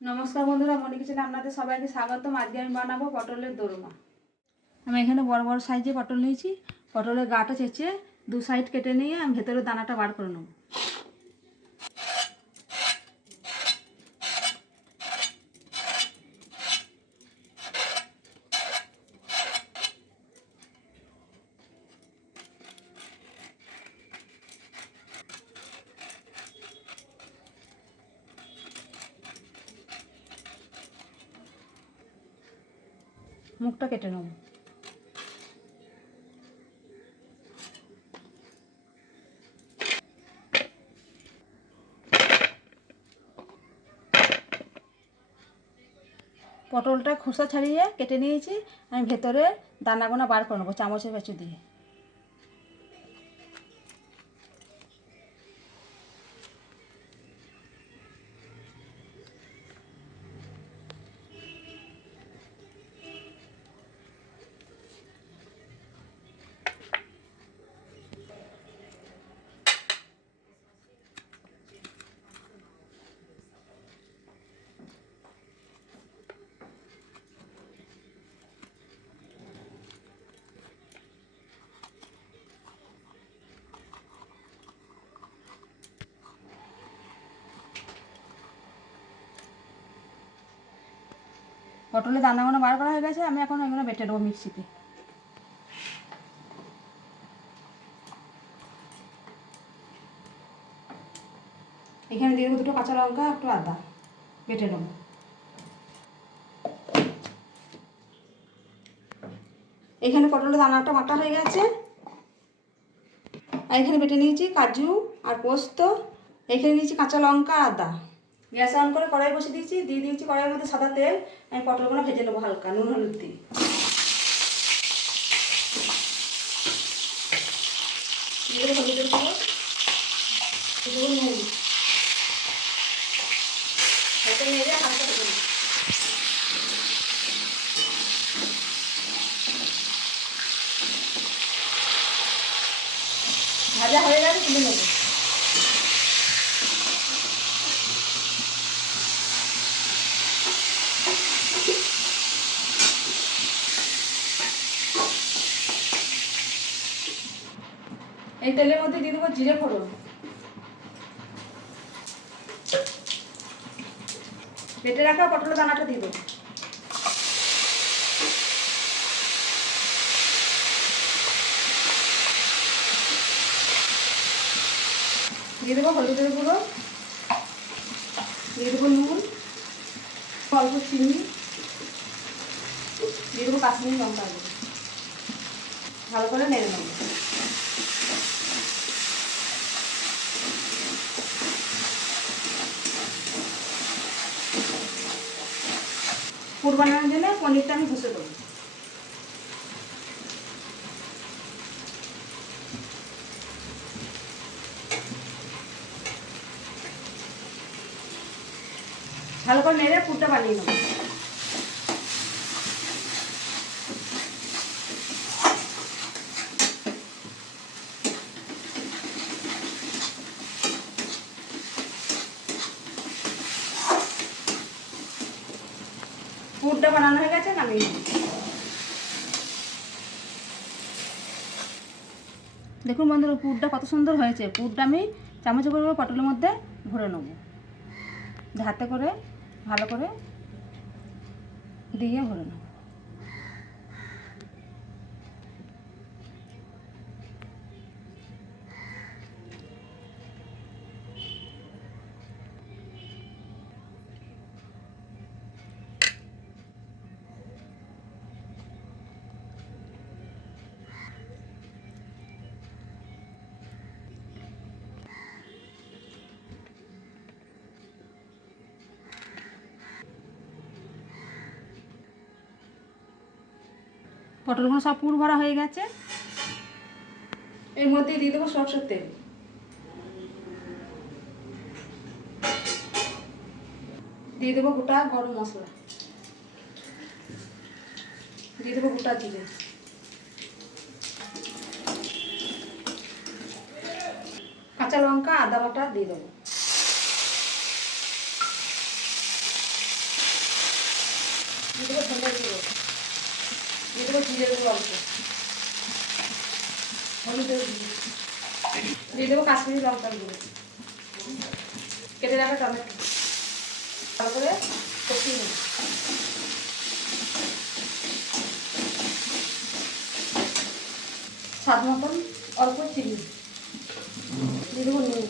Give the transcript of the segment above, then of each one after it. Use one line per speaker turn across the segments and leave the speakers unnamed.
নমস্কার বন্ধুরা মনে কিচেনে আপনাদের সবাইকে স্বাগতম। আজকে আমি বানাবো পটলের দোরমা। আমি এখানে বড় বড় সাইজে পটল নিয়েছি। পটলের গাটা চেঁচে দু সাইড কেটে নিয়ে আমি ভেতরের দানাটা বার করে নেব। মুখটা কেটে নেব। পটলটা খোসা ছাড়িয়ে কেটে নিয়েছি। আমি ভেতরে দানাগোনা বার করে নেব, চামচের কাছে দিয়ে। পটলের দানাগুলো বার করা হয়ে গেছে, আমি এখন এগুলো বেটে দেবো মিক্সিতে। এখানে দিয়ে দুটো কাঁচা লঙ্কা, একটু আদা, বেটে নেব। এখানে পটলের দানাটা বাটা হয়ে গেছে। আর এখানে বেটে নিয়েছি কাজু আর পোস্ত। এখানে নিয়েছি কাঁচা লঙ্কা আদা। গ্যাস অন করে কড়াই বসে দিয়েছি, দিয়ে দিয়েছি কড়াইয়ের মধ্যে সাদা তেল, আমি পটলগুলো ভেজে নেব হালকা, নুন, হলুদ দিয়ে। হালকা ভেজে হয়ে গেছে তুলে নেব। এই তেলের মধ্যে দিয়ে দেবো জিরে ফোড়ন। বেটে রাখা পটলের দানাটা দেবো। দিয়ে দেবো হলুদের গুঁড়ো। দিয়ে দেবো নুন, অল্প চিনি। দিয়ে দেবো কাশ্মীরি লঙ্কা ভালো করে নেড়ে নেব। পুর বানানোর জন্য পনিরটা আমি ঘষে দেবো। ভালো করে নেড়ে পুরটা বানিয়ে নেব। পুরটা বানানো হয়ে গেছে, নামিয়ে দেখুন বন্ধুরা, পুরটা কত সুন্দর হয়েছে। পুরটা আমি চামচ করে পটলের মধ্যে ভরে নেব। হাতে করে ভালো করে দিয়ে ভরে নেব। পটলগুলো সব পুর ভরা হয়ে গেছে। এর মধ্যে দিয়ে দেবো সরষের তেল। দিয়ে দেবো গোটা গরম মশলা। দিয়ে দেবো গোটা জিরে। কাঁচা লঙ্কা, আদা বাটা দিয়ে দেবো। দিয়ে দেবো কাশ্মীরি লঙ্কার গুঁড়ো কেটে রাখা টমেটো। ভালো কষিয়ে স্বাদ মতন অল্প চিনি। দিয়ে দেবো নুন।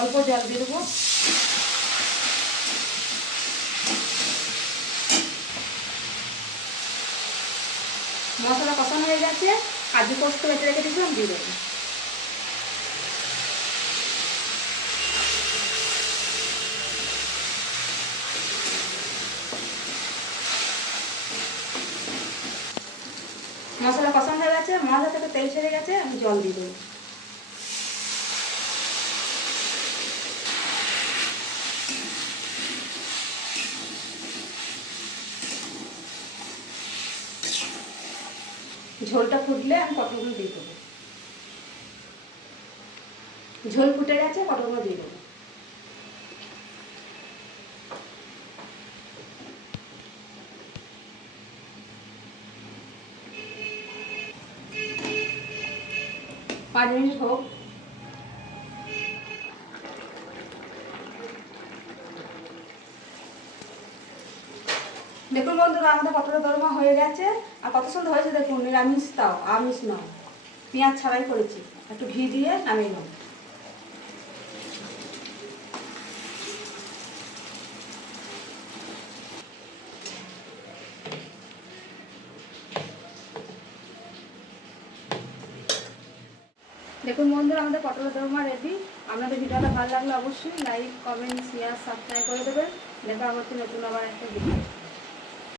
অল্প জল দিয়ে দেবো। মশলা কষানো হয়ে গেছে, কাজু পোস্ত বেটে রেখে দিয়েছিলাম, দিয়ে দেবো। মশলা কষানো হয়ে গেছে, মশলা থেকে তেল ছেড়ে গেছে, আমি জল দিয়ে দেবো। ঝোলটা ফুটলে আমি পটলগুলো দিয়ে দেবো। ঝোল ফুটে গেছে, পটলগুলো দিয়ে দেবো। পাঁচ মিনিট হোক। দেখুন বন্ধুরা, আমাদের পটলের দরমা হয়ে গেছে আর কত সুন্দর হয়েছে দেখুন, নিরামিষ তাও, আমিষ নাও পেঁয়াজ ছাড়াই করেছি, একটু ঘি দিয়ে নামিয়ে নেব। দেখুন বন্ধুরা, আমাদের পটলের দরমা রেডি আপনাদের ভিডিওটা ভালো লাগলে অবশ্যই লাইক কমেন্ট শেয়ার সাবস্ক্রাইব করে দেবেন। দেখা হচ্ছে নতুন আবার একটা ভিডিও